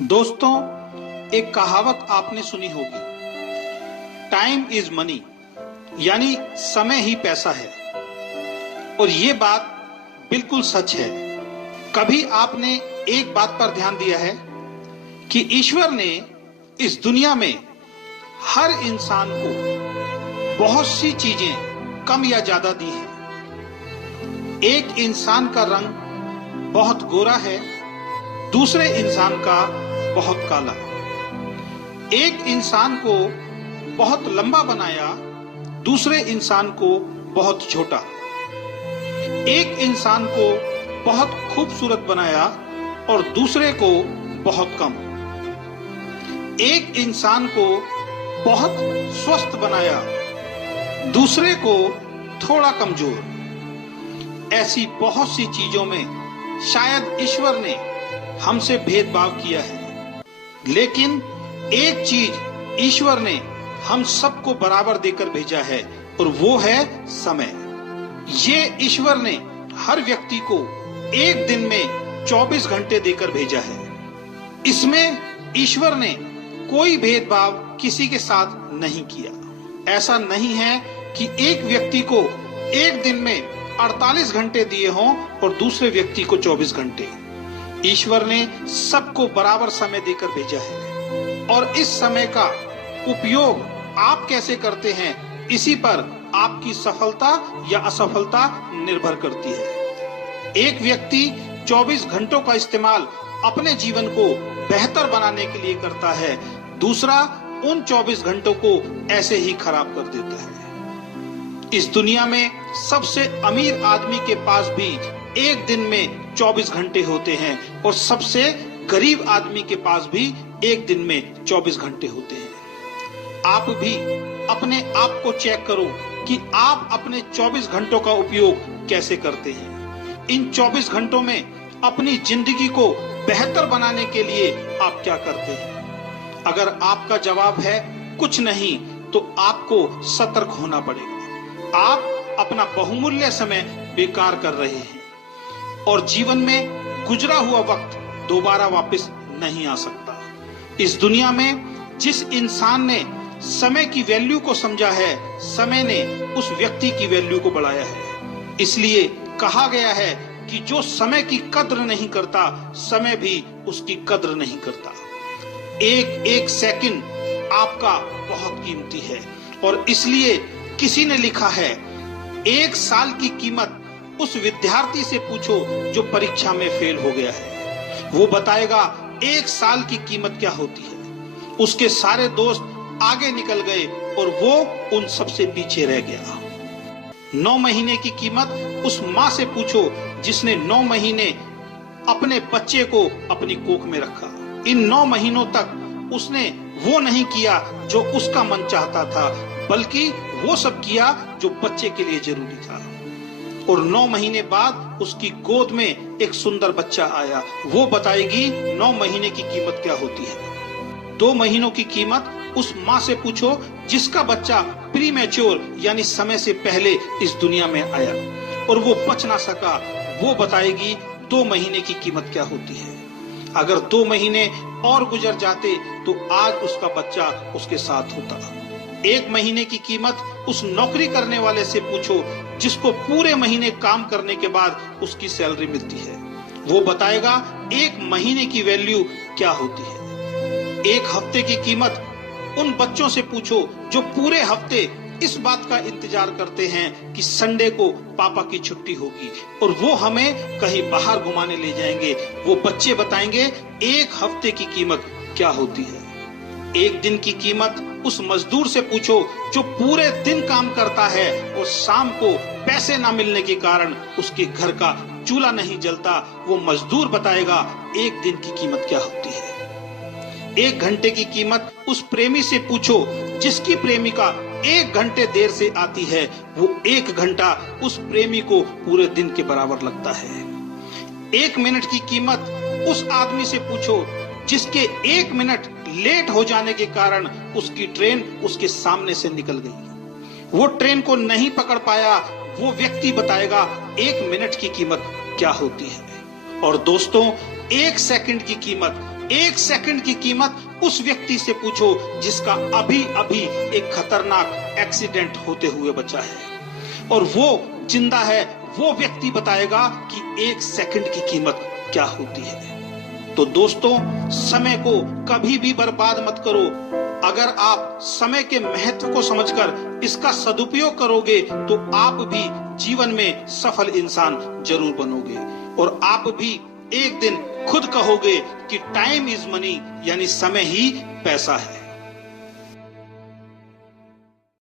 दोस्तों, एक कहावत आपने सुनी होगी, टाइम इज मनी, यानी समय ही पैसा है। और ये बात बिल्कुल सच है। कभी आपने एक बात पर ध्यान दिया है कि ईश्वर ने इस दुनिया में हर इंसान को बहुत सी चीजें कम या ज्यादा दी हैं। एक इंसान का रंग बहुत गोरा है, दूसरे इंसान का बहुत काला। एक इंसान को बहुत लंबा बनाया, दूसरे इंसान को बहुत छोटा। एक इंसान को बहुत खूबसूरत बनाया और दूसरे को बहुत कम। एक इंसान को बहुत स्वस्थ बनाया, दूसरे को थोड़ा कमजोर। ऐसी बहुत सी चीजों में शायद ईश्वर ने हमसे भेदभाव किया है, लेकिन एक चीज ईश्वर ने हम सबको बराबर देकर भेजा है और वो है समय। ये ईश्वर ने हर व्यक्ति को एक दिन में 24 घंटे देकर भेजा है। इसमें ईश्वर ने कोई भेदभाव किसी के साथ नहीं किया। ऐसा नहीं है कि एक व्यक्ति को एक दिन में 48 घंटे दिए हों और दूसरे व्यक्ति को 24 घंटे। ईश्वर ने सबको बराबर समय देकर भेजा है और इस समय का उपयोग आप कैसे करते हैं, इसी पर आपकी सफलता या असफलता निर्भर करती है। एक व्यक्ति 24 घंटों का इस्तेमाल अपने जीवन को बेहतर बनाने के लिए करता है, दूसरा उन 24 घंटों को ऐसे ही खराब कर देता है। इस दुनिया में सबसे अमीर आदमी के पास भी एक दिन में 24 घंटे होते हैं और सबसे गरीब आदमी के पास भी एक दिन में 24 घंटे होते हैं। आप भी अपने आप को चेक करो कि आप अपने 24 घंटों का उपयोग कैसे करते हैं। इन 24 घंटों में अपनी जिंदगी को बेहतर बनाने के लिए आप क्या करते हैं। अगर आपका जवाब है कुछ नहीं, तो आपको सतर्क होना पड़ेगा। आप अपना बहुमूल्य समय बेकार कर रहे हैं और जीवन में गुजरा हुआ वक्त दोबारा वापस नहीं आ सकता। इस दुनिया में जिस इंसान ने समय की वैल्यू को समझा है, समय ने उस व्यक्ति की वैल्यू को बढ़ाया है। इसलिए कहा गया है कि जो समय की कद्र नहीं करता, समय भी उसकी कद्र नहीं करता। एक एक सेकंड आपका बहुत कीमती है और इसलिए किसी ने लिखा है, एक साल की कीमत उस विद्यार्थी से पूछो जो परीक्षा में फेल हो गया है। वो बताएगा एक साल की कीमत क्या होती है। उसके सारे दोस्त आगे निकल गए और वो उन सबसे पीछे रह गया। 9 महीने की कीमत उस माँ से पूछो जिसने 9 महीने अपने बच्चे को अपनी कोख में रखा। इन 9 महीनों तक उसने वो नहीं किया जो उसका मन चाहता था, बल्कि वो सब किया जो बच्चे के लिए जरूरी था। और 9 महीने बाद उसकी गोद में एक सुंदर बच्चा आया। वो बताएगी 9 महीने की कीमत क्या होती है। 2 महीनों की कीमत उस माँ से पूछो जिसका बच्चा प्रीमैच्योर यानी समय से पहले इस दुनिया में आया और वो बच ना सका। वो बताएगी 2 महीने की कीमत क्या होती है। अगर 2 महीने और गुजर जाते तो आज उसका बच्चा उसके साथ होता। 1 महीने की कीमत उस नौकरी करने वाले से पूछो जिसको पूरे महीने काम करने के बाद उसकी सैलरी मिलती है। वो बताएगा 1 महीने की वैल्यू क्या होती है। 1 हफ्ते की कीमत उन बच्चों से पूछो जो पूरे हफ्ते इस बात का इंतजार करते हैं कि संडे को पापा की छुट्टी होगी और वो हमें कहीं बाहर घुमाने ले जाएंगे। वो बच्चे बताएंगे 1 हफ्ते की कीमत क्या होती है। 1 दिन की कीमत उस मजदूर से पूछो जो पूरे दिन काम करता है और शाम को पैसे ना मिलने के कारण उसके घर का चूल्हा नहीं जलता। वो मजदूर बताएगा 1 दिन की कीमत क्या होती है। 1 घंटे की कीमत उस प्रेमी से पूछो जिसकी प्रेमिका 1 घंटे देर से आती है। वो 1 घंटा उस प्रेमी को पूरे दिन के बराबर लगता है। 1 मिनट की कीमत उस आदमी से पूछो जिसके 1 मिनट लेट हो जाने के कारण उसकी ट्रेन उसके सामने से निकल गई। वो ट्रेन को नहीं पकड़ पाया। वो व्यक्ति बताएगा 1 मिनट की कीमत क्या होती है। और दोस्तों, 1 सेकंड की कीमत एक सेकंड की कीमत उस व्यक्ति से पूछो जिसका अभी अभी एक खतरनाक एक्सीडेंट होते हुए बचा है, और वो जिंदा है। वो व्यक्ति बताएगा कि एक सेकंड की कीमत क्या होती है। तो दोस्तों, समय को कभी भी बर्बाद मत करो। अगर आप समय के महत्व को समझकर इसका सदुपयोग करोगे तो आप भी जीवन में सफल इंसान जरूर बनोगे, और आप भी एक दिन खुद कहोगे कि टाइम इज मनी, यानी समय ही पैसा है।